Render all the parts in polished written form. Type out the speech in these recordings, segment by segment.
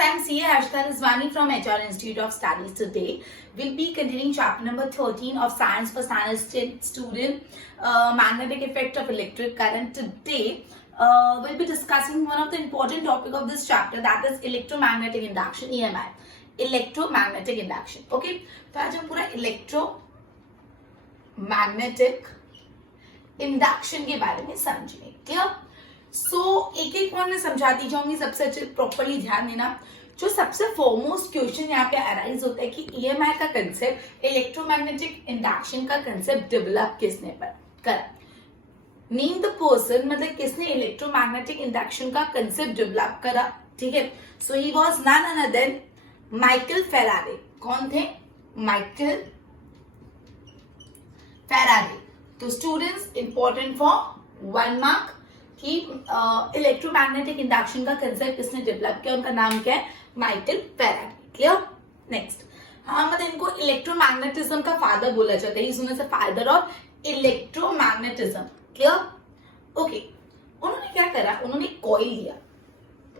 I'm CA Harshita Rizwani from HR Institute of Studies. Today, we'll be continuing chapter number 13 of Science for Science student, magnetic effect of electric current. Today, we'll be discussing one of the important topic of this chapter, that is electromagnetic induction, EMI. Electromagnetic induction. Okay, तो आज हम पूरा electromagnetic induction के बारे में समझेंगे. Clear? एक एक पॉइंट में समझाती जाऊंगी. सबसे अच्छे प्रॉपरली ध्यान देना. जो सबसे फॉरमोस्ट क्वेश्चन यहाँ पे अराइज होता है कि ईएमआई का कंसेप्ट, इलेक्ट्रोमैग्नेटिक इंडक्शन का कंसेप्ट डेवलप किसने करा. नेम द पर्सन, मतलब किसने इलेक्ट्रोमैग्नेटिक इंडक्शन का कंसेप्ट डेवलप करा. ठीक है. So he was none other than Michael Faraday. कौन थे? Michael Faraday. तो स्टूडेंट्स, इंपॉर्टेंट फॉर 1 मार्क कि इलेक्ट्रोमैग्नेटिक इंडक्शन का कंसेप्ट किसने डेवलप किया, उनका नाम क्या है? Michael Faraday. क्लियर? नेक्स्ट, हाँ, मतलब इनको इलेक्ट्रोमैग्नेटिज्म का फादर बोला जाता है. Is known as the father of electromagnetism. Clear? Okay. उन्होंने क्या करा? उन्होंने कॉइल लिया.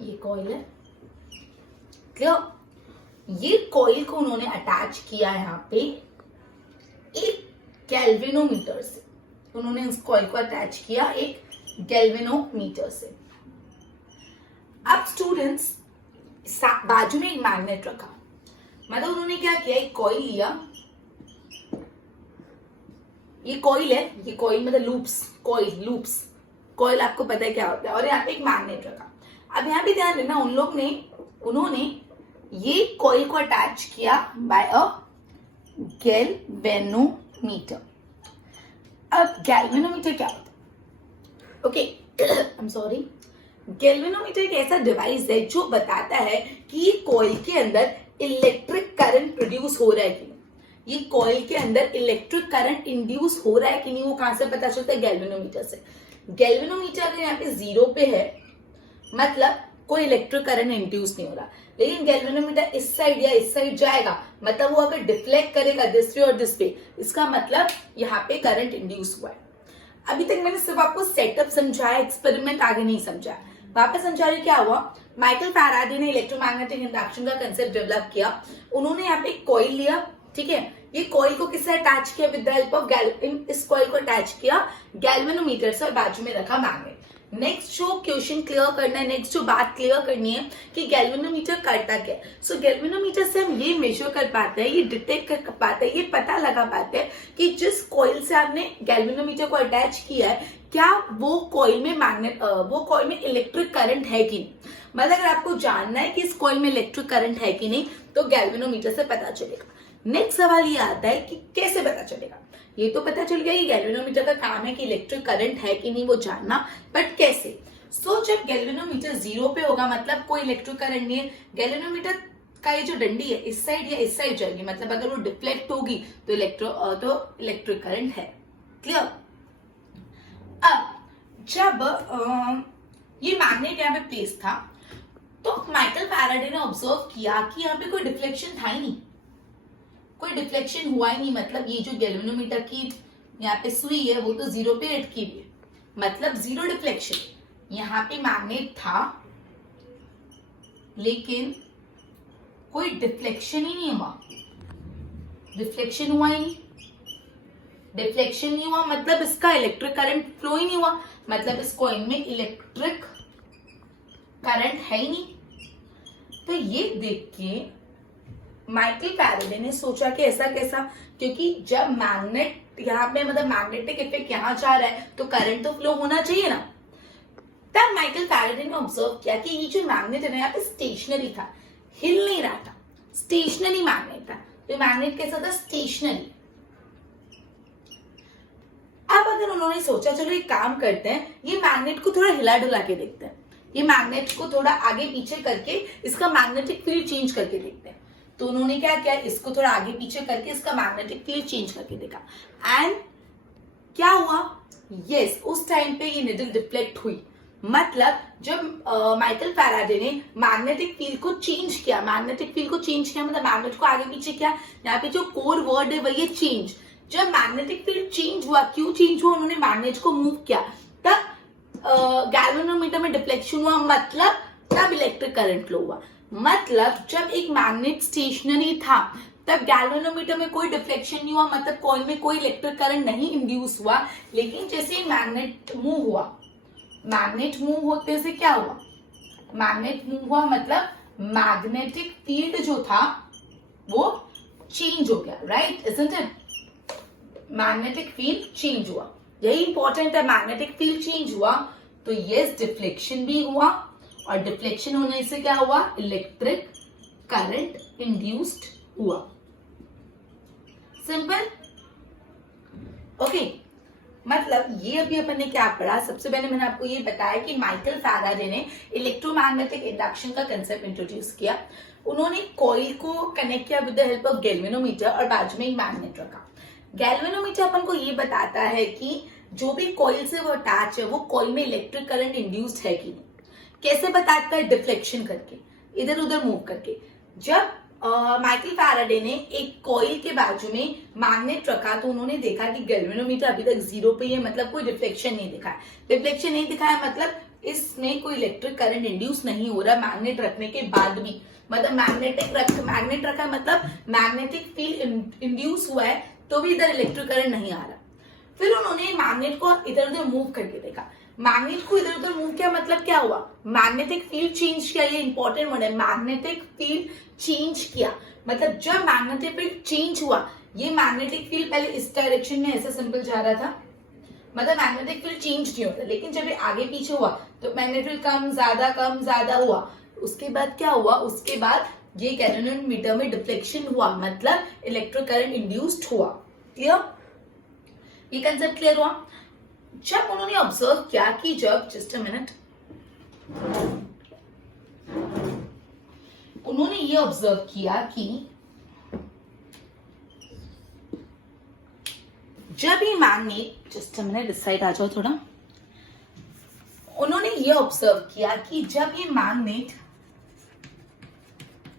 ये कॉइल है. क्लियर? ये कॉइल को उन्होंने अटैच किया यहाँ पे एक गैल्वेनोमीटर से. उन्होंने इस कॉइल को अटैच किया एक गैल्वेनोमीटर से. अब स्टूडेंट्स, बाजू में एक मैग्नेट रखा. मतलब उन्होंने क्या किया, एक कॉइल लिया. ये कॉइल है, ये कॉइल मतलब लूप्स. कॉइल आपको पता है क्या होता है. और यहाँ पे एक मैग्नेट रखा. अब यहाँ पे ध्यान देना, उन्होंने ये कॉइल को अटैच किया बाय अ गैल्वेनोमीटर. अब गैल्वेनोमीटर क्या होता है? Okay, I am sorry. Galvanometer एक ऐसा डिवाइस है जो बताता है कि ये कॉइल के अंदर इलेक्ट्रिक करंट प्रोड्यूस हो रहा है कि नहीं. ये कॉइल के अंदर इलेक्ट्रिक करंट इंड्यूस हो रहा है कि नहीं, वो कहां से पता चलता है? गैल्वेनोमीटर से. गैल्वेनोमीटर अगर यहाँ पे 0 पे है, मतलब कोई इलेक्ट्रिक करंट इंड्यूस नहीं हो रहा. लेकिन गैल्वेनोमीटर इस साइड या इस साइड जाएगा, मतलब वो अगर डिफ्लेक्ट करेगा दिस वे और दिस वे, इसका मतलब यहाँ पे करंट इंड्यूस हुआ है. अभी तक मैंने सिर्फ आपको सेटअप समझाया, एक्सपेरिमेंट आगे नहीं समझाया. वापस समझा रही. क्या हुआ? माइकल फैराडे ने इलेक्ट्रोमैग्नेटिक इंडक्शन का कंसेप्ट डेवलप किया. उन्होंने यहाँ पे एक कॉइल लिया. ठीक है. ये कॉइल को किससे अटैच किया? विद द हेल्प ऑफ इस कॉइल को अटैच किया गैल्वेनोमीटर से और बाजू में रखा मैग्नेट. नेक्स्ट जो क्वेश्चन क्लियर करना है, नेक्स्ट जो बात क्लियर करनी है कि गैल्वेनोमीटर करता क्या है. सो गैल्वेनोमीटर से हम ये मेजर कर पाते हैं, ये डिटेक्ट कर पाते हैं, ये पता लगा पाते हैं कि जिस कॉइल से आपने गैल्वेनोमीटर को अटैच किया है, क्या वो कॉइल में इलेक्ट्रिक करंट है कि नहीं. मतलब अगर आपको जानना है कि इस कॉइल में इलेक्ट्रिक करंट है कि नहीं, तो गैल्वेनोमीटर से पता चलेगा. नेक्स्ट सवाल ये आता है कि कैसे पता चलेगा. ये तो पता चल गया कि गैल्वेनोमीटर का काम है कि इलेक्ट्रिक करंट है कि नहीं वो जानना, बट कैसे? जब गैल्वेनोमीटर 0 पे होगा, मतलब कोई इलेक्ट्रिक करंट नहीं है, गैल्वेनोमीटर का ये जो डंडी है इस साइड या इस साइड जाएगी, मतलब अगर वो डिफ्लेक्ट होगी तो इलेक्ट्रिक करंट है. क्लियर? अब जब ये मैग्नेट यहाँ पे प्लेस था, तो माइकल फैराडे ने ऑब्जर्व किया कि यहाँ पे कोई डिफ्लेक्शन था ही नहीं, कोई डिफ्लेक्शन हुआ ही नहीं. मतलब ये जो गैल्वेनोमीटर की यहाँ पे सुई है वो तो 0 पे अटकी हुई है, मतलब 0 डिफ्लेक्शन. यहाँ पे मैग्नेट था लेकिन कोई डिफ्लेक्शन ही नहीं हुआ. डिफ्लेक्शन हुआ ही नहीं. डिफ्लेक्शन नहीं हुआ मतलब इसका इलेक्ट्रिक करंट फ्लो ही नहीं हुआ, मतलब इस कॉइल में इलेक्ट्रिक करंट है ही नहीं. तो ये देख के माइकल फैराडे ने सोचा कि ऐसा कैसा, क्योंकि जब मैग्नेट यहाँ पे, मतलब मैग्नेटिक इफेक्ट यहाँ जा रहा है, तो करंट तो फ्लो होना चाहिए ना. तब माइकल फैराडे ने ऑब्जर्व किया कि ये जो मैग्नेट है ना, यहाँ पे स्टेशनरी था, हिल नहीं रहा था. स्टेशनरी मैग्नेट था. तो मैग्नेट कैसा था? स्टेशनरी. अब अगर उन्होंने सोचा चलो एक काम करते हैं, ये मैग्नेट को थोड़ा हिला डुला के देखते हैं, ये मैग्नेट को थोड़ा आगे पीछे करके इसका मैग्नेटिक फील्ड चेंज करके देखते हैं. तो उन्होंने क्या किया, इसको थोड़ा आगे पीछे करके इसका मैग्नेटिक फील्ड चेंज करके देखा. एंड क्या हुआ? यस, उस टाइम पे ये निडल डिफ्लेक्ट हुई. मतलब जब माइकल फैराडे ने मैग्नेटिक फील्ड को चेंज किया, मतलब मैग्नेट को आगे पीछे किया. यहाँ पे जो कोर वर्ड है वही है चेंज. जब मैग्नेटिक फील्ड चेंज हुआ, क्यों चेंज हुआ? उन्होंने मैग्नेट को मूव किया, तब गैल्वेनोमीटर में डिफ्लेक्शन हुआ, मतलब तब इलेक्ट्रिक करंट फ्लो हुआ. मतलब जब एक मैग्नेट स्टेशनरी था तब गैल्वेनोमीटर में कोई डिफ्लेक्शन नहीं हुआ, मतलब कॉइल में कोई इलेक्ट्रिक करंट नहीं इंड्यूस हुआ। लेकिन जैसे ही मैग्नेट मूव हुआ, मैग्नेट मूव होते से क्या हुआ, मैग्नेट मूव हुआ मतलब मैग्नेटिक फील्ड जो था वो चेंज हो गया, right, isn't it? Magnetic field change हुआ, यही इंपॉर्टेंट है। मैग्नेटिक फील्ड चेंज हुआ तो यस डिफ्लेक्शन भी हुआ, और डिफ्लेक्शन होने से क्या हुआ, इलेक्ट्रिक करंट इंड्यूस्ड हुआ। Simple, okay. मतलब ये अभी अपन ने क्या पढ़ा, सबसे पहले मैंने आपको ये बताया कि माइकल फैराडे ने इलेक्ट्रोमैग्नेटिक इंडक्शन का कंसेप्ट इंट्रोड्यूस किया। उन्होंने कॉइल को कनेक्ट किया with the help of galvanometer और बाजू में एक मैग्नेट रखा। गैल्वेनोमीटर अपन को ये बताता है कि जो भी कॉइल से वो अटैच है वो कॉइल में इलेक्ट्रिक करंट इंड्यूस्ड है कि नहीं। कैसे बताता है, डिफ्लेक्शन करके, इधर उधर मूव करके। जब माइकल फैराडे ने एक कॉइल के बाजू में मैग्नेट रखा तो उन्होंने देखा कि गैल्वेनोमीटर अभी तक जीरो पे है, मतलब कोई डिफ्लेक्शन नहीं दिखा है। डिफ्लेक्शन नहीं दिखा है मतलब इसमें कोई इलेक्ट्रिक करंट इंड्यूस नहीं हो रहा मैग्नेट रखने के बाद भी। मतलब मैग्नेट रखा मतलब मैग्नेटिक फील्ड इंड्यूस हुआ है तो भी इधर इलेक्ट्रिक करंट नहीं आ रहा। फिर उन्होंने मैग्नेट को इधर उधर मूव करके देखा। मैग्नेट को इधर उधर मूव किया मतलब क्या हुआ, मैग्नेटिक फील्ड चेंज किया। ये इंपॉर्टेंट वर्ड है, मैग्नेटिक फील्ड चेंज किया। मतलब जब मैग्नेटिक फील्ड चेंज हुआ, ये मैग्नेटिक फील्ड पहले इस डायरेक्शन में ऐसे सिंपल जा रहा था, मतलब मैग्नेटिक फील्ड चेंज नहीं होता। लेकिन जब ये आगे पीछे हुआ तो मैग्नेटिक फील्ड कम ज्यादा हुआ। उसके बाद क्या हुआ, उसके बाद ये गैल्वेनोमीटर में डिफ्लेक्शन हुआ, मतलब इलेक्ट्रिक करंट इंड्यूस्ड हुआ। क्लियर, ये कंसेप्ट क्लियर हुआ। जब उन्होंने ऑब्जर्व किया कि जब, जस्ट अ मिनट, उन्होंने ये ऑब्जर्व किया कि जब ये मैग्नेट, जस्ट अ मिनट इस साइड आ जाओ थोड़ा। उन्होंने ये ऑब्जर्व किया कि जब ये मैग्नेट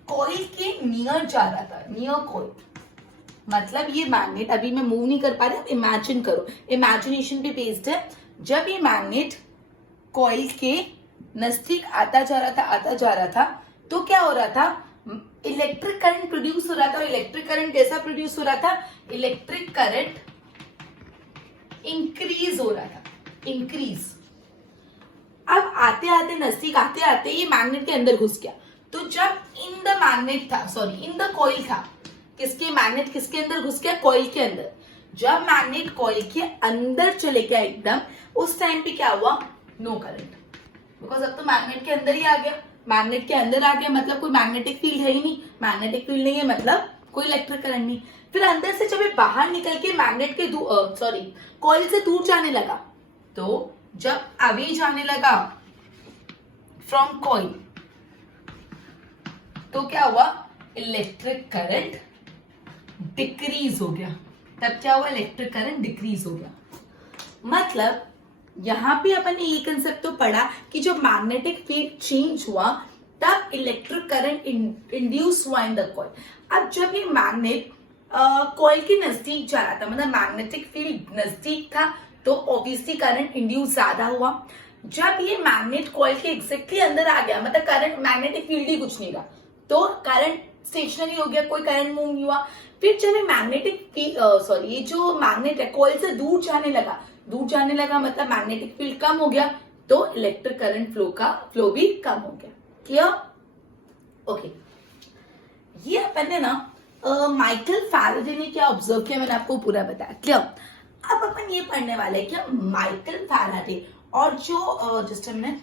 कॉइल के नियर जा रहा था, नियर कॉइल, मतलब ये मैग्नेट, अभी मैं मूव नहीं कर पा रहा, इमेजिन करो, इमेजिनेशन पे बेस्ड है। जब ये मैग्नेट कॉइल के नजदीक आता जा रहा था तो क्या हो रहा था, इलेक्ट्रिक करंट प्रोड्यूस हो रहा था। इलेक्ट्रिक करंट कैसा प्रोड्यूस हो रहा था, इलेक्ट्रिक करंट इंक्रीज हो रहा था, इंक्रीज। अब आते आते नजदीक आते आते ये मैग्नेट के अंदर घुस गया। तो जब इन द मैग्नेट था, सॉरी इन द कॉइल था, किसके, मैग्नेट किसके अंदर घुस गया, कॉइल के अंदर। जब मैग्नेट कॉइल के अंदर चले गया एकदम, उस टाइम पे क्या हुआ, नो करंट, बिकॉज अब तो मैग्नेट के अंदर ही आ गया। मैग्नेट के अंदर आ गया मतलब कोई मैग्नेटिक फील्ड है ही नहीं, मैग्नेटिक फील्ड नहीं है मतलब कोई इलेक्ट्रिक करंट नहीं। फिर अंदर से जब ये बाहर निकल के मैग्नेट के कॉइल से दूर जाने लगा, तो जब अवे जाने लगा फ्रॉम कॉइल, तो क्या हुआ, इलेक्ट्रिक करंट डिक्रीज हो गया। तब क्या हुआ, इलेक्ट्रिक करंट डिक्रीज हो गया। मतलब यहां पे अपन ने ये कंसेप्ट तो पढ़ा कि जब मैग्नेटिक फील्ड चेंज हुआ तब इलेक्ट्रिक करंट इंड्यूस हुआ इन द कॉइल। अब जब ये मैग्नेट कॉइल के नजदीक जा रहा था, मतलब मैग्नेटिक फील्ड नजदीक था, तो ऑब्वियसली करंट इंड्यूस ज्यादा हुआ। जब ये मैग्नेट कॉइल के एग्जैक्टली अंदर आ गया, मतलब करंट, मैग्नेटिक फील्ड ही कुछ नहीं रहा, तो करंट स्टेशनरी हो गया, कोई करंट मूव नहीं हुआ। फिर जब ये मैग्नेटिक ये जो मैग्नेट है कॉइल से दूर जाने लगा मतलब मैग्नेटिक फील्ड कम हो गया, तो इलेक्ट्रिक करंट फ्लो भी कम हो गया। Clear, okay. ये अपन ने ना माइकल फैराडे ने क्या ऑब्जर्व किया, मैंने आपको पूरा बताया। क्लियर, अब अपन ये पढ़ने वाले हैं कि माइकल फैराडे और जो just a minute,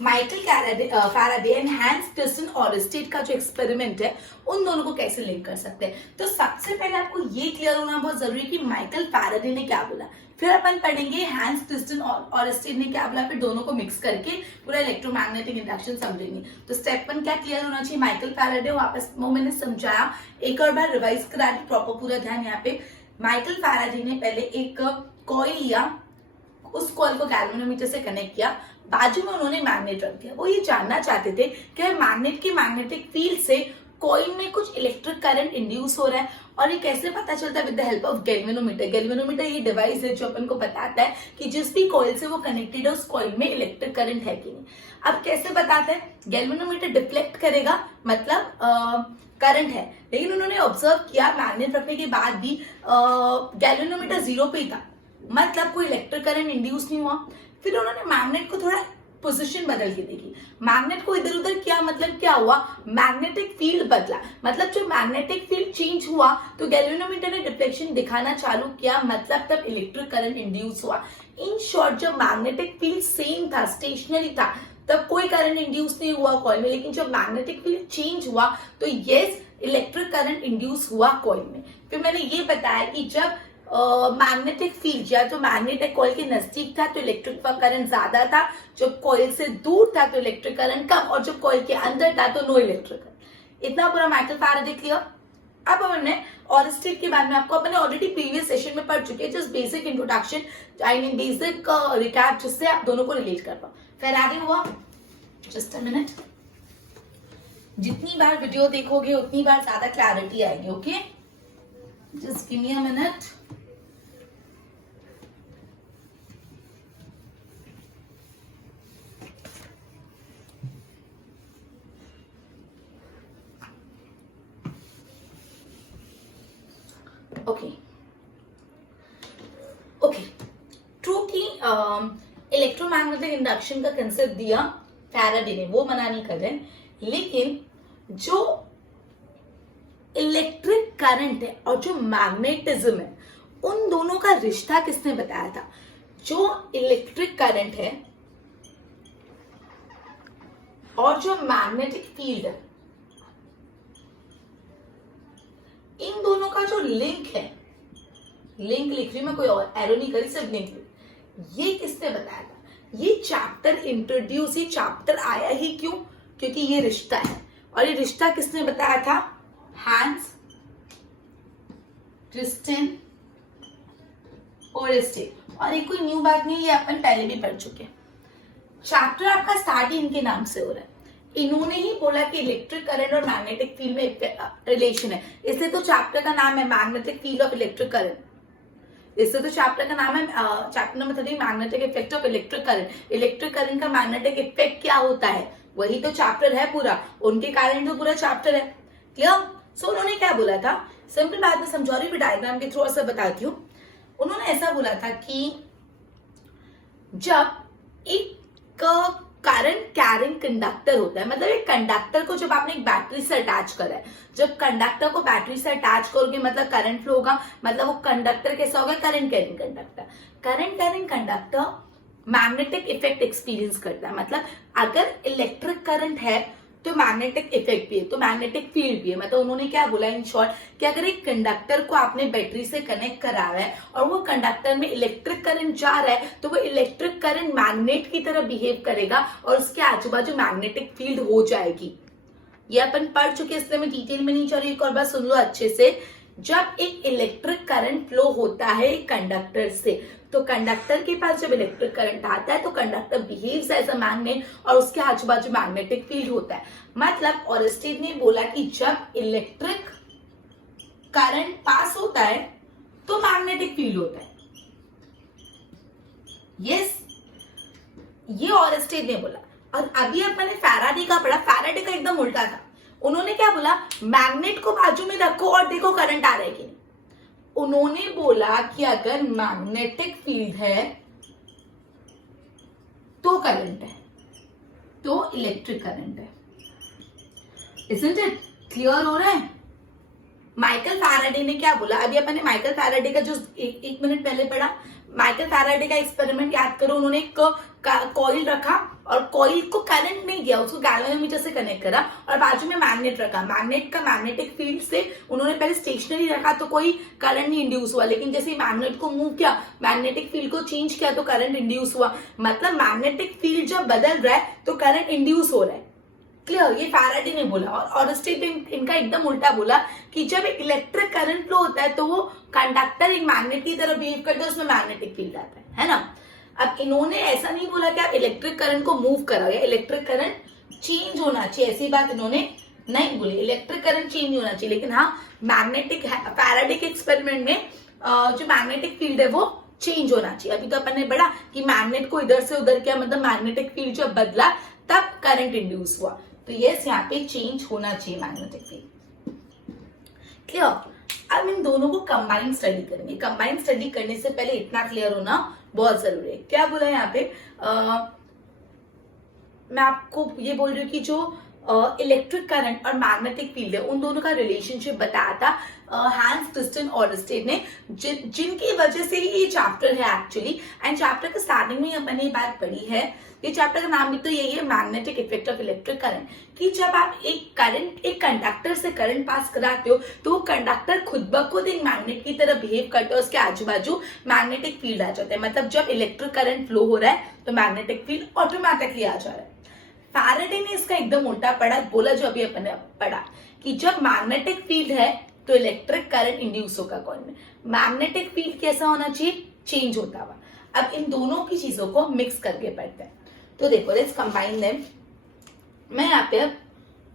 Michael Faraday and Hans Christian Oersted का जो एक्सपेरिमेंट है, उन दोनों को कैसे लिंक कर सकते हैं। तो सबसे पहले आपको ये क्लियर होना बहुत जरूरी है कि माइकल फैराडे ने क्या बोला। फिर अपन पढ़ेंगे हैंस क्रिस्टियन ऑरेस्टेड ने क्या बोला, फिर दोनों को मिक्स करके पूरा इलेक्ट्रोमैग्नेटिक इंडक्शन समझेंगे। तो स्टेप 1 क्या क्लियर होना चाहिए, माइकल फैराडे, वापस वो मैंने समझाया, एक और बार रिवाइज करा दी प्रॉपर, पूरा ध्यान यहाँ पे। माइकल फैराडे ने पहले एक कॉइल लिया, उस कॉइल को गैल्वेनोमीटर से कनेक्ट किया, बाजू में उन्होंने मैग्नेट रख दिया। वो ये जानना चाहते थे कि मैग्नेट की मैग्नेटिक फील्ड से कॉइल में कुछ इलेक्ट्रिक करंट इंड्यूस हो रहा है, और ये कैसे पता चलता है? With the help of galvanometer. Galvanometer ये डिवाइस है जो अपन को बताता है कि जिस भी कॉइल से वो कनेक्टेड है उस कॉइल में इलेक्ट्रिक करंट है कि नहीं। अब कैसे बताते हैं? गैल्वेनोमीटर डिफ्लेक्ट करेगा, मतलब करंट है, लेकिन उन्होंने ऑब्जर्व किया मैग्नेट रखने के बाद भी गैल्वेनोमीटर 0 पे ही था, मतलब कोई इलेक्ट्रिक करंट इंड्यूस नहीं हुआ। फिर उन्होंने मैग्नेट को थोड़ा पोजीशन बदल के देखी, मैग्नेट को इधर उधर किया, मतलब क्या हुआ? मैग्नेटिक फील्ड बदला, मतलब जो मैग्नेटिक फील्ड चेंज हुआ तो गैल्वेनोमीटर ने डिफ्लेक्शन दिखाना चालू किया, मतलब तब इलेक्ट्रिक करंट इंड्यूस हुआ। इन शॉर्ट जब मैग्नेटिक फील्ड सेम था, स्टेशनरी था, तब कोई करंट इंड्यूस नहीं हुआ कॉइल में, लेकिन जब मैग्नेटिक फील्ड चेंज हुआ तो यस इलेक्ट्रिक करंट इंड्यूस हुआ कॉइल में। फिर मैंने ये बताया कि जब मैग्नेटिक फील्ड या तो मैग्नेटिक कॉइल के नजदीक था तो इलेक्ट्रिक करंट ज्यादा था, जब कॉइल से दूर था तो इलेक्ट्रिक करंट कम, और जब कॉइल के अंदर था तो नो इलेक्ट्रिक करंट। इतना पूरा मैटर फैराडे क्लियर। अब हमने ऑरेस्टेड के बारे में आपको अपने ऑलरेडी प्रीवियस सेशन में पढ़ चुके हैं, just basic introduction, I mean basic recap, जिससे आप दोनों को रिलेट कर पाओ। फैराडे हुआ, जस्ट अ मिनट, जितनी बार वीडियो देखोगे उतनी बार ज्यादा क्लैरिटी आएगी। Okay, just give me a minute. Okay okay, true की इलेक्ट्रोमैग्नेटिक इंडक्शन का कंसेप्ट दिया फैराडे ने, वो मना नहीं कर रहे, लेकिन जो इलेक्ट्रिक करंट है और जो मैग्नेटिज्म है उन दोनों का रिश्ता किसने बताया था? जो इलेक्ट्रिक करंट है और जो मैग्नेटिक फील्ड है, इन दोनों का जो लिंक है, लिंक लिख रही मैं, कोई और एरो नहीं करी, सिर्फ लिंक, ये किसने बताया था? ये चैप्टर इंट्रोड्यूस, ये चैप्टर आया ही क्यों? क्योंकि ये रिश्ता है, और ये रिश्ता किसने बताया था? Hans Christian Oersted. और एक कोई न्यू बात नहीं, ये अपन पहले भी पढ़ चुके हैं। चैप्टर आपका स्टार्ट ही इनके नाम से हो रहा है, इन्होंने ही बोला कि इलेक्ट्रिक करंट और मैग्नेटिक फील्ड में रिलेशन है, इसलिए तो चैप्टर का नाम है magnetic field of electric current. इससे तो चैप्टर का नाम है chapter number 3 magnetic effect of electric current. Electric current का मैग्नेटिक इफेक्ट क्या होता है, वही तो चैप्टर है पूरा, उनके कारण तो पूरा चैप्टर है। क्लियर? सो उन्होंने क्या बोला था, सिंपल बात में समझा रही हूँ, डायग्राम के थ्रू ऐसा बताती हूँ। उन्होंने ऐसा बोला था कि जब एक करंट कैरिंग कंडक्टर होता है, मतलब एक कंडक्टर को जब आपने एक बैटरी से अटैच करा है, जब कंडक्टर को बैटरी से अटैच करोगे मतलब करंट फ्लो होगा, मतलब वो कंडक्टर कैसा होगा? Current carrying conductor. Current carrying conductor magnetic effect experience करता है, मतलब अगर इलेक्ट्रिक करंट है तो मैग्नेटिक इफेक्ट भी है, तो मैग्नेटिक फील्ड भी है। मतलब उन्होंने क्या बोला इन शॉर्ट कि अगर एक कंडक्टर को आपने बैटरी से कनेक्ट करा है और वो कंडक्टर में इलेक्ट्रिक करंट जा रहा है, तो वो इलेक्ट्रिक करंट मैग्नेट की तरह बिहेव करेगा और उसके आजू बाजू मैग्नेटिक फील्ड हो जाएगी। ये अपन पढ़ चुके, इसलिए मैं डिटेल में नहीं चल रही, एक और बार सुन लो अच्छे से। जब एक इलेक्ट्रिक करंट फ्लो होता है एक कंडक्टर से, तो कंडक्टर के पास जब इलेक्ट्रिक करंट आता है तो conductor behaves as a magnet और उसके आजू बाजू मैग्नेटिक फील्ड होता है। मतलब ओरेस्टेड ने बोला कि जब इलेक्ट्रिक करंट पास होता है तो मैग्नेटिक फील्ड होता है। यस, ये ओरेस्टेड ने बोला। और अभी अपन ने फैराडे का पढ़ा, फैराडे का एकदम उल्टा था। उन्होंने क्या बोला, मैग्नेट को बाजू में रखो और देखो करंट आ रहा है कि नहीं। उन्होंने बोला कि अगर मैग्नेटिक फील्ड है तो करंट है, तो इलेक्ट्रिक करंट है। Isn't it? क्लियर हो रहा है? माइकल फैराडे ने क्या बोला, अभी अपन ने माइकल फैराडे का जो एक मिनट पहले पढ़ा, माइकल फैराडे का एक्सपेरिमेंट याद करो। उन्होंने एक कॉइल रखा और कॉइल को करंट नहीं दिया, उसको गैल्वेनोमीटर से कनेक्ट करा और बाजू में मैग्नेट रखा। मैग्नेट का मैग्नेटिक फील्ड से उन्होंने पहले स्टेशनरी रखा तो कोई करंट नहीं इंड्यूस हुआ, लेकिन जैसे ही मैग्नेट को मूव किया, मैग्नेटिक फील्ड को चेंज किया तो करंट इंड्यूस हुआ। मतलब मैग्नेटिक फील्ड जब बदल रहा है तो करंट इंड्यूस हो रहा है। क्लियर? ये फैराडे ने बोला। और ओरेस्टेड इनका एकदम उल्टा बोला कि जब इलेक्ट्रिक करंट फ्लो होता है तो वो कंडक्टर एक मैग्नेट की तरह बिहेव करता है, उसमें मैग्नेटिक फील्ड आता है ना। अब इन्होंने ऐसा नहीं बोला कि आप इलेक्ट्रिक करंट को मूव कराओ या इलेक्ट्रिक करंट चेंज होना चाहिए, ऐसी बात इन्होंने नहीं बोली, इलेक्ट्रिक करंट चेंज नहीं होना चाहिए, लेकिन हाँ मैग्नेटिक फैराडे के एक्सपेरिमेंट में जो मैग्नेटिक फील्ड है वो चेंज होना चाहिए। अभी तो अपन ने पढ़ा कि मैग्नेट को इधर से उधर किया, मतलब मैग्नेटिक फील्ड जब बदला तब करंट इंड्यूस हुआ। तो यस, यहाँ पे चेंज होना चाहिए मैग्नेटिक फील्ड। क्लियर? अब इन दोनों को कंबाइन स्टडी करेंगे। कंबाइन स्टडी करने से पहले इतना क्लियर होना बहुत जरूरी है। क्या बोला यहाँ पे, मैं आपको ये बोल रही हूँ कि जो इलेक्ट्रिक करंट और मैग्नेटिक फील्ड है उन दोनों का रिलेशनशिप बताया था हैंस क्रिस्टियन ऑरस्टेड ने, जिनकी वजह से ही ये चैप्टर है एक्चुअली। एंड चैप्टर के स्टार्टिंग में अपन ये बात पढ़ी है, ये चैप्टर का नाम भी तो यही है, magnetic effect of electric current, कि जब आप एक कंडक्टर से करंट पास कराते हो तो वो कंडक्टर खुद ब खुद एक मैग्नेट की तरह बिहेव करता है, उसके आजू बाजू मैग्नेटिक फील्ड आ जाता है। मतलब जब इलेक्ट्रिक करंट फ्लो हो रहा है तो मैग्नेटिक फील्ड ऑटोमेटिकली आ जा रहा है। फैराडे ने इसका एकदम उल्टा पढ़ा, बोला जो अभी अपन ने पढ़ा कि जब मैग्नेटिक फील्ड है तो इलेक्ट्रिक करंट इंड्यूस होगा कॉइल में। मैग्नेटिक फील्ड कैसा होना चाहिए, चेंज होता हुआ। अब इन दोनों की चीजों को मिक्स करके पढ़ते हैं। तो देखो, लेट्स कंबाइन देम। मैं यहाँ पे अब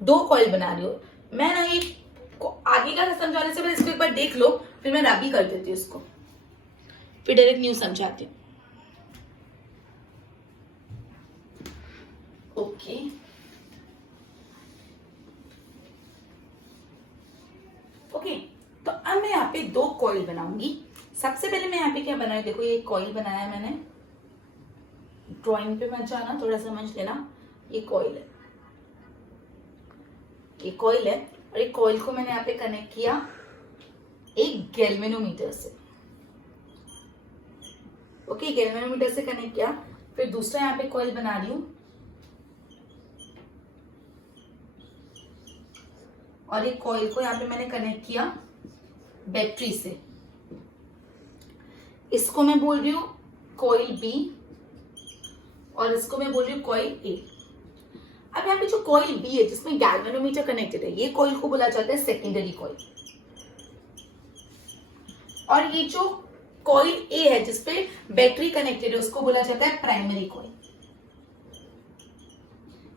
2 कॉइल बना रही हूँ। मैं ना ये आगे का समझाने से पहले इसको एक बार देख लो, फिर मैं रबी कर देती हूँ इसको, फिर डायरेक्ट न्यू समझाती हूँ। ओके, ओके, तो अब मैं यहाँ पे 2 कॉइल बनाऊंगी। सबसे पहले मैं यहाँ पे क्या बनाया, देखो ये कॉइल बनाया है मैंने, ड्राइंग पे मत जाना, थोड़ा समझ लेना। ये कॉइल है, ये कॉइल है, और एक कॉइल को मैंने यहाँ पे कनेक्ट किया एक गैल्वेनोमीटर से। ओके, गैल्वेनोमीटर से कनेक्ट किया। फिर दूसरा यहाँ पे कॉइल बना रही हूं, और एक कॉइल को यहाँ पे मैंने कनेक्ट किया बैटरी से। इसको मैं बोल रही हूं कॉइल बी, और इसको मैं बोल रही हूँ कॉइल ए। अब यहाँ पे जो कॉइल बी है जिसमें गैल्वेनोमीटर कनेक्टेड है, ये कॉइल को बोला जाता है सेकेंडरी कॉइल, और ये जो कॉइल ए है जिसपे बैटरी कनेक्टेड है उसको बोला जाता है प्राइमरी कॉइल।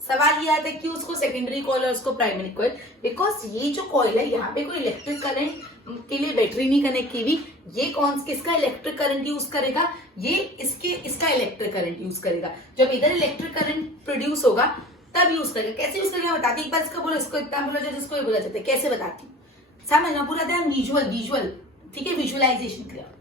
सवाल ये आता है कि उसको सेकेंडरी कॉइल और उसको प्राइमरी कॉइल, बिकॉज ये जो कॉइल है यहाँ पे कोई इलेक्ट्रिक करंट के लिए बैटरी नहीं कनेक्ट की हुई। ये किसका इलेक्ट्रिक करंट यूज करेगा, ये इसका इलेक्ट्रिक करंट यूज करेगा। जब इधर इलेक्ट्रिक करंट प्रोड्यूस होगा तब यूज करेगा। कैसे यूज करेगा बताती, एक बार इसको बोलो, इसको इतना बोला जाता है, इसको बोला जाता है, कैसे बताती समझना पूरा ध्यान, विजुअल, ठीक है, विजुअलाइजेशन क्लियर।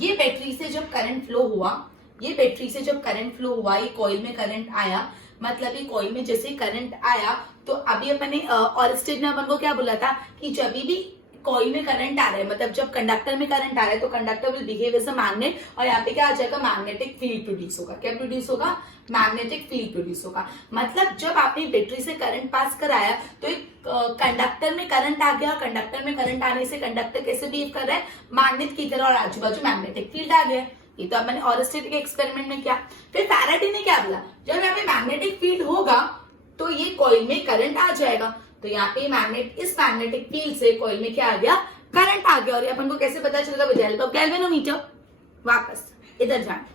ये बैटरी से जब करंट फ्लो हुआ, ये बैटरी से जब करंट फ्लो हुआ, ये कॉइल में करंट आया, मतलब ये कॉइल में जैसे करंट आया तो अभी अपन ने ऑरस्टेड ने अपन को क्या बोला था कि जब भी कॉइल में करंट आ रहा है, मतलब जब कंडक्टर में करंट आ रहा है तो conductor will behave as a magnet, और यहाँ पे क्या आ जाएगा, मैग्नेटिक फील्ड प्रोड्यूस होगा। क्या प्रोड्यूस होगा, मैग्नेटिक फील्ड प्रोड्यूस होगा। मतलब जब आपने बैटरी से करंट पास कराया तो एक कंडक्टर में करंट आ गया, कंडक्टर में करंट आने से कंडक्टर कैसे बिहेव कर रहा है, मैग्नेट की तरह, और आजू बाजू मैग्नेटिक फील्ड आ गया। ये तो मैंने ऑरस्टेड के एक्सपेरिमेंट में किया। फिर फैराडे ने क्या बोला, जब यहाँ पे मैग्नेटिक फील्ड होगा तो ये कॉइल में करंट आ जाएगा। तो यहाँ पे इस मैग्नेटिक फील्ड से कॉइल में क्या आ गया, करंट आ गया। और ये अपन को कैसे पता चलेगा, विद हेल्प ऑफ गैल्वेनोमीटर। वापस इधर जाना,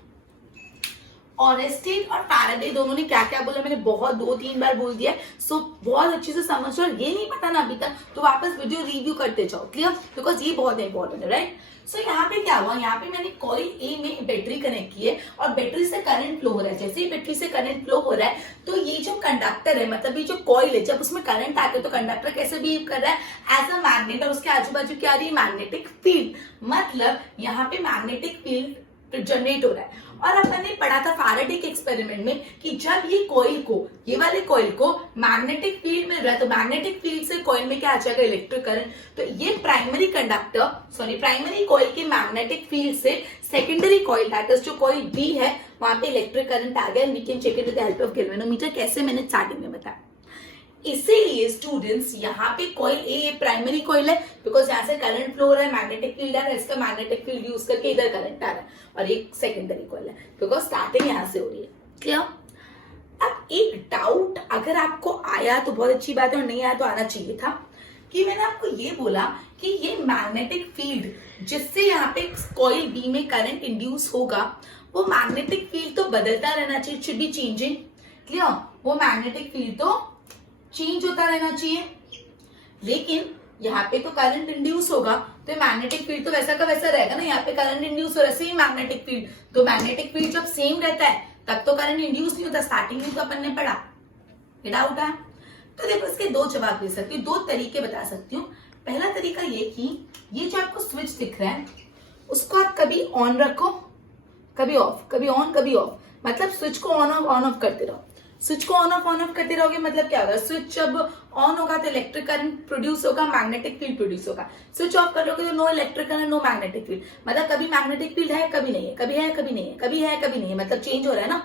ऑरस्टेड और फैराडे दोनों ने क्या क्या बोला, मैंने बहुत 2-3 बार बोल दिया, सो बहुत अच्छे से समझ लो। ये नहीं पता ना अभी तक तो वापस वीडियो रिव्यू करते जाओ, क्लियर, बिकॉज ये बहुत इंपॉर्टेंट है, राइट। सो यहाँ पे क्या हुआ, यहाँ पे मैंने कॉइल ए में बैटरी कनेक्ट की है और बैटरी से करंट फ्लो हो रहा है। जैसे ही बैटरी से करंट फ्लो हो रहा है तो ये जो कंडक्टर है, मतलब ये जो कॉइल है, जब उसमें करंट आता है तो कंडक्टर कैसे बिहेव कर रहा है, एज अ मैग्नेट, और उसके आजू बाजू क्या आ रही है, मैग्नेटिक फील्ड। मतलब यहाँ पे मैग्नेटिक फील्ड जनरेट हो रहा है। और अपन ने पढ़ा था फैराडे के एक्सपेरिमेंट में कि जब ये वाले कॉइल को मैग्नेटिक फील्ड में रहा तो मैग्नेटिक फील्ड से कॉइल में क्या आ जाएगा, इलेक्ट्रिक करंट। तो ये प्राइमरी कॉइल के मैग्नेटिक फील्ड से सेकेंडरी कॉइल, दैट इज जो कॉइल बी है, वहां पे इलेक्ट्रिक करंट आ गया। We can check it with the help of galvanometer, कैसे मैंने स्टार्टिंग में बताया। इसीलिए स्टूडेंट्स यहाँ पे कॉइल ए प्राइमरी कॉइल है, बिकॉज यहाँ से करंट फ्लो हो रहा है, मैग्नेटिक फील्ड आ रहा है, इसका मैग्नेटिक फील्ड यूज करके इधर करंट आ रहा है, और एक सेकेंडरी कॉइल है बिकॉज स्टार्टिंग यहाँ से हो रही है, क्लियर। अब एक डाउट अगर आपको आया तो बहुत अच्छी बात है, और नहीं आया तो आना चाहिए था, कि मैंने आपको ये बोला कि ये मैग्नेटिक फील्ड जिससे यहाँ पे कॉइल बी में करंट इंड्यूस होगा, वो मैग्नेटिक फील्ड तो बदलता रहना चाहिए, it should be changing, clear. वो मैग्नेटिक फील्ड तो चेंज होता रहना चाहिए, लेकिन यहाँ पे तो करंट इंड्यूस होगा, तो मैग्नेटिक फील्ड तो वैसा का वैसा रहेगा ना, यहाँ पे करंट इंड्यूस हो रहा है, सेम मैग्नेटिक फील्ड, तो मैग्नेटिक फील्ड जब सेम रहता है तब तो करंट इंड्यूस नहीं होता, स्टार्टिंग में तो अपन ने पढ़ा, ये डाउट है। तो देखो इसके दो जवाब दे सकती हूँ, दो तरीके बता सकती हूँ। पहला तरीका ये कि ये जो आपको स्विच दिख रहा है उसको आप कभी ऑन रखो कभी ऑफ, कभी ऑन कभी ऑफ, मतलब स्विच को ऑन ऑफ करते रहो। स्विच को ऑन ऑफ करते रहोगे मतलब क्या होगा, स्विच जब ऑन होगा तो इलेक्ट्रिक करंट प्रोड्यूस होगा, मैग्नेटिक फील्ड प्रोड्यूस होगा। स्विच ऑफ करोगे तो no electric current no magnetic field, मतलब कभी मैग्नेटिक फील्ड है कभी नहीं है, कभी है कभी नहीं है, कभी है कभी नहीं है, मतलब चेंज हो रहा है ना,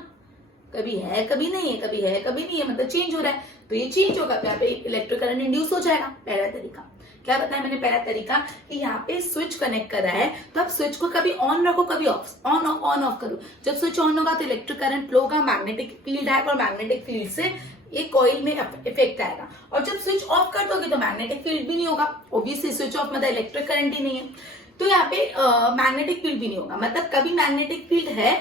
कभी है कभी नहीं है, कभी है कभी नहीं है, मतलब चेंज हो रहा है, तो ये चेंज होगा तो यहाँ पे इलेक्ट्रिक करंट इंड्यूस हो जाएगा। पहला तरीका क्या बताया मैंने, पहला तरीका कि यहाँ पे स्विच कनेक्ट कर रहा है तो आप स्विच को कभी ऑन रखो कभी ऑफ, ऑन ऑफ करो। जब स्विच ऑन होगा तो इलेक्ट्रिक करंट फ्लो होगा, मैग्नेटिक फील्ड आएगा और मैग्नेटिक फील्ड से ये कॉइल में इफेक्ट आएगा। और जब स्विच ऑफ कर दोगे तो मैग्नेटिक फील्ड भी नहीं होगा, ऑब्वियसली स्विच ऑफ मतलब इलेक्ट्रिक करंट ही नहीं है, तो यहाँ पे मैग्नेटिक फील्ड भी नहीं होगा, मतलब कभी मैग्नेटिक फील्ड है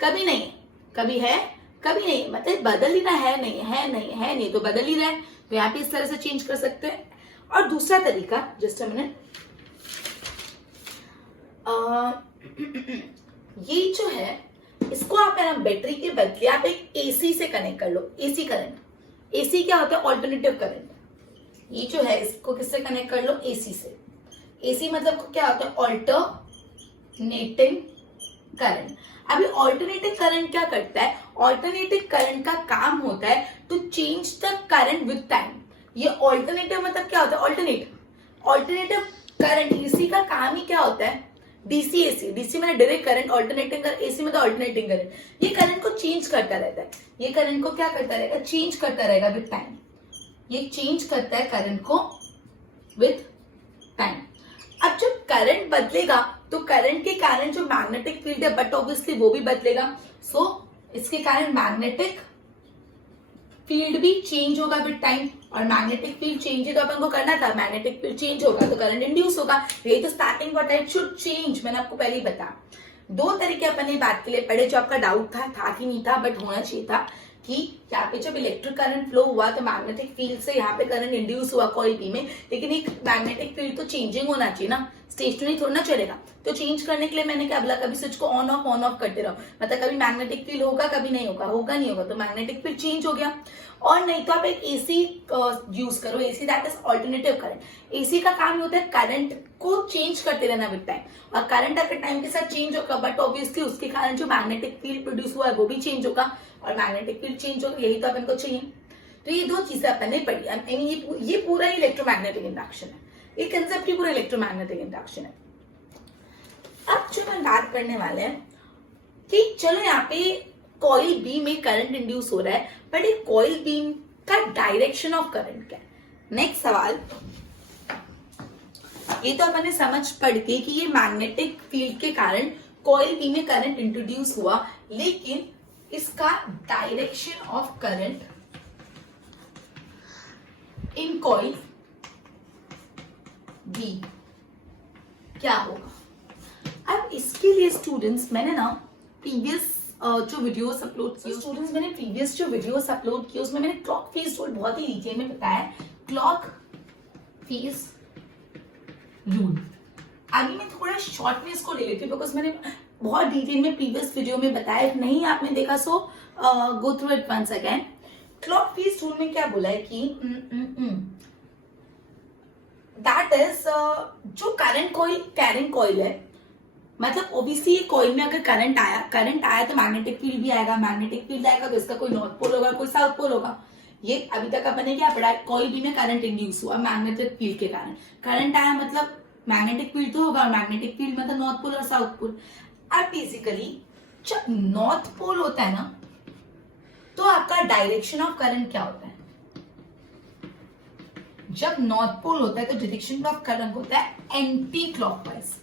कभी नहीं है, कभी है कभी नहीं, मतलब बदल ही रहा है, नहीं है नहीं है नहीं तो बदल ही रहा है, तो यहाँ पे इस तरह से चेंज कर सकते हैं। और दूसरा तरीका जस्ट अ मिनट, ये जो है इसको आप है ना बैटरी के बदले आप एक एसी से कनेक्ट कर लो, एसी करंट। एसी क्या होता है, ऑल्टरनेटिव करंट। ये जो है इसको किससे कनेक्ट कर लो, एसी से। एसी मतलब क्या होता है, ऑल्टरनेटिंग करंट। अभी ऑल्टरनेटिव करंट क्या करता है, ऑल्टरनेटिव करंट का काम होता है to change the current with time. ये ऑल्टरनेटिव मतलब क्या होता है, ऑल्टरनेटिव करंट, एसी का काम ही क्या होता है, डीसी एसी, डीसी में direct current, alternating current, AC में तो ऑल्टरनेटिंग करंट। ये करंट को चेंज करता रहता है, ये करंट को क्या करता रहेगा, चेंज करता रहेगा विद टाइम। ये चेंज करता है करंट को विद टाइम। अब जब करंट बदलेगा तो करंट के कारण जो मैग्नेटिक फील्ड है बट ऑब्वियसली वो भी बदलेगा, सो इसके कारण मैग्नेटिक फील्ड भी चेंज होगा विद टाइम, और मैग्नेटिक फील्ड चेंज तो अपन को करना था, मैग्नेटिक फील्ड चेंज होगा तो करंट इंड्यूस होगा। यही तो starting what it should change, मैंने आपको पहले ही बताया। दो तरीके अपन ने बात के लिए पढ़े, जो आपका डाउट था कि नहीं था बट होना चाहिए था, कि यहाँ पे जब इलेक्ट्रिक करंट फ्लो हुआ तो मैग्नेटिक फील्ड से यहाँ पे करंट इंड्यूस हुआ कॉइल बी में, लेकिन एक मैग्नेटिक फील्ड तो चेंजिंग होना चाहिए ना, स्टेशनरी थोड़ा ना चलेगा। तो चेंज करने के लिए मैंने क्या बोला, कभी स्विच को ऑन ऑफ करते रहो, मतलब कभी मैग्नेटिक फील्ड होगा कभी नहीं होगा, होगा नहीं होगा तो मैग्नेटिक फील्ड चेंज हो गया। और नहीं तो आप एक एसी यूज करो, AC that is alternative current. AC का काम होता है करंट को चेंज करते रहना विद टाइम, और करंट अगर टाइम के साथ चेंज होगा बट ऑब्वियसली उसके कारण जो मैग्नेटिक फील्ड प्रोड्यूस हुआ है वो भी चेंज होगा, और मैग्नेटिक फील्ड चेंज होगा, यही तो अपन को चाहिए। तो ये दो चीजें अपन ने पढ़ी, ये पूरा इलेक्ट्रोमैग्नेटिक इंडक्शन है, ये कंसेप्ट ही पूरा इलेक्ट्रोमैग्नेटिक इंडक्शन है। अब जो हम बात करने वाले हैं कि चलो यहाँ पे कॉइल बी में करंट इंड्यूस हो रहा है, बट ये कॉइल बी का डायरेक्शन ऑफ करंट क्या है। नेक्स्ट सवाल, ये तो अपन ने समझ पढ़ के कि ये मैग्नेटिक फील्ड के कारण कॉइल बी में करंट इंट्रोड्यूस हुआ, लेकिन इसका direction of current in coil B क्या होगा। अब इसके लिए स्टूडेंट्स मैंने ना प्रीवियस जो वीडियोस अपलोड किए, स्टूडेंट्स मैंने प्रीवियस जो वीडियोस अपलोड किए उसमें मैंने क्लॉक फेज रूल बहुत ही डिटेल में बताया, क्लॉक फेज रूल। आगे मैं थोड़ा शॉर्ट में इसको ले लेती हूँ बिकॉज मैंने बहुत डिटेल में प्रीवियस वीडियो में बताया, नहीं आपने देखा so go through it once again. Clock face rule में क्या बोला है कि दैट इज जो करंट कॉइल कैरिंग कॉइल है, मतलब ओबीसी कॉइल में अगर करंट आया तो मैग्नेटिक फील्ड भी आएगा, मैग्नेटिक फील्ड आएगा तो इसका कोई नॉर्थ पोल होगा कोई साउथ पोल होगा। ये अभी तक अपन ने क्या पढ़ा, कॉइल बी में करंट इंड्यूस हुआ मैग्नेटिक फील्ड के कारण, करंट आया मतलब मैग्नेटिक फील्ड तो होगा, और मैग्नेटिक फील्ड मतलब नॉर्थ पोल और साउथ पोल। अब बेसिकली जब नॉर्थ पोल होता है ना तो आपका डायरेक्शन ऑफ करंट क्या होता है, जब नॉर्थ पोल होता है तो डायरेक्शन ऑफ करंट होता है एंटी क्लॉकवाइज,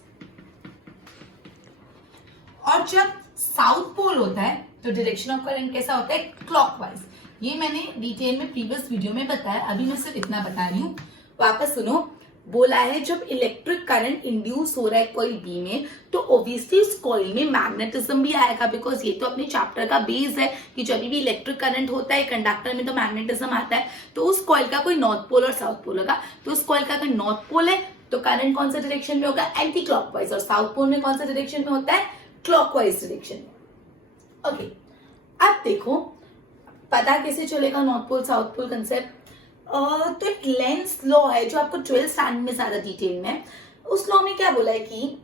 और जब साउथ पोल होता है तो डायरेक्शन ऑफ करंट कैसा होता है, क्लॉकवाइज। ये मैंने डिटेल में प्रीवियस वीडियो में बताया, अभी मैं सिर्फ इतना बता रही हूँ, वापस सुनो। बोला है जब इलेक्ट्रिक करंट इंड्यूस हो रहा है कॉइल बी में तो ऑब्वियसली उस कॉइल में मैग्नेटिज्म भी आएगा, बिकॉज ये तो अपने चैप्टर का बेस है कि जब भी इलेक्ट्रिक करंट होता है कंडक्टर में तो मैग्नेटिज्म आता है। तो उस कॉइल का कोई नॉर्थ पोल और साउथ पोल होगा, तो उस कॉइल का अगर नॉर्थ पोल है तो करंट कौन सा डायरेक्शन में होगा, एंटी क्लॉकवाइज, और साउथ पोल में कौन सा डायरेक्शन में होता है, क्लॉकवाइज डायरेक्शन में। ओके, अब देखो पता कैसे चलेगा north pole south pole concept. तो एक लेंस लॉ है जो आपको 12th स्टैंडर्ड में ज्यादा डिटेल में, उस लॉ में क्या बोला है कि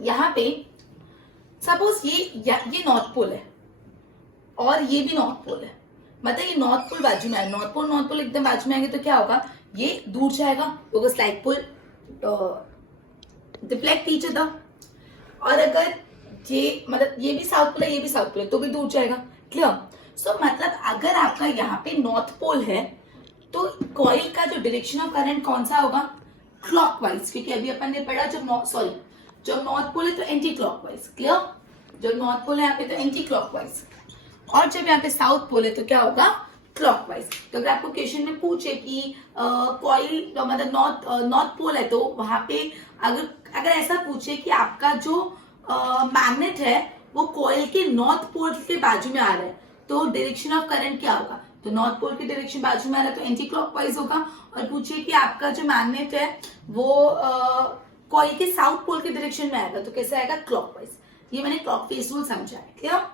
यहाँ पे सपोज ये नॉर्थ पोल है और ये भी नॉर्थ पोल है, मतलब ये नॉर्थ पोल बाजू में है, नॉर्थ पोल एकदम बाजू में आएंगे तो क्या होगा, ये दूर जाएगा because like pole reflect each other. और अगर ये मतलब ये भी साउथ पोल है ये भी साउथ पोल है तो भी दूर जाएगा। क्लियर? सो मतलब अगर आपका यहाँ पे नॉर्थ पोल है तो कॉइल का जो डायरेक्शन ऑफ करंट कौन सा होगा, क्लॉकवाइज, क्योंकि अभी अपन ने पढ़ा जब नॉर्थ पोल है तो एंटी क्लॉकवाइज। क्लियर? जब नॉर्थ पोल है यहाँ पे तो एंटी क्लॉकवाइज, और जब यहाँ पे साउथ पोल है तो क्या होगा, क्लॉकवाइज। तो अगर आपको क्वेश्चन में पूछे कि कॉइल मतलब नॉर्थ पोल है तो वहां पे अगर ऐसा पूछे कि आपका जो मैग्नेट है वो कॉइल के नॉर्थ पोल के बाजू में आ रहा है तो डायरेक्शन ऑफ करंट क्या होगा, तो नॉर्थ पोल की डायरेक्शन बाजू में आ रहा है तो एंटी क्लॉकवाइज होगा। और पूछिए कि आपका जो मैग्नेट है वो कॉइल के साउथ पोल के डायरेक्शन में आएगा तो कैसे आएगा, क्लॉकवाइज। ये मैंने क्लॉकवाइज रूल समझा है। क्लियर?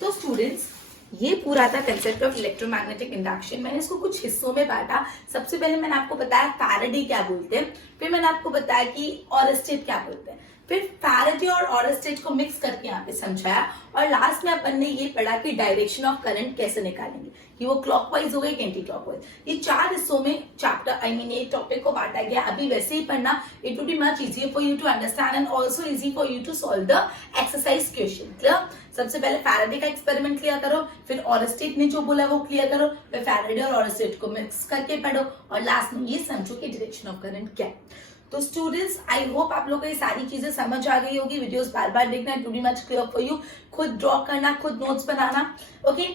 तो स्टूडेंट्स ये पूरा था कंसेप्ट ऑफ इलेक्ट्रोमैग्नेटिक इंडक्शन। मैंने इसको कुछ हिस्सों में बांटा। सबसे पहले मैंने आपको बताया फैराडे क्या बोलते हैं, फिर मैंने आपको बताया कि ऑरस्टेड क्या बोलते हैं, फिर फैराडे और ऑरस्टेड को मिक्स करके यहाँ पे समझाया, और लास्ट में अपन ने ये पढ़ा कि डायरेक्शन ऑफ करंट कैसे निकालेंगे, कि वो क्लॉकवाइज होगा कि एंटी क्लॉकवाइज। ये 4 हिस्सों में चैप्टर ये टॉपिक को बांटा गया। अभी वैसे ही पढ़ना, it would be much easier for you to understand and also easy for you to solve the exercise question. Clear? सबसे पहले फैराडे का एक्सपेरिमेंट क्लियर करो, फिर ऑरस्टेड ने जो बोला वो क्लियर करो, फिर फैराडे और ऑरस्टेड को मिक्स करके पढ़ो, और लास्ट में ये समझो कि डायरेक्शन ऑफ करंट क्या है। तो स्टूडेंट्स आई होप आप लोगों को ये सारी चीजें समझ आ गई होगी। वीडियोस बार बार देखना, it will be much clear for you. खुद ड्रॉ करना, खुद नोट्स बनाना। ओके,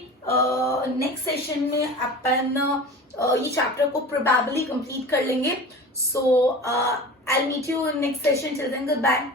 नेक्स्ट सेशन में अपन ये चैप्टर को प्रोबेबली कंप्लीट कर लेंगे। So I meet you in next session. Till then good bye.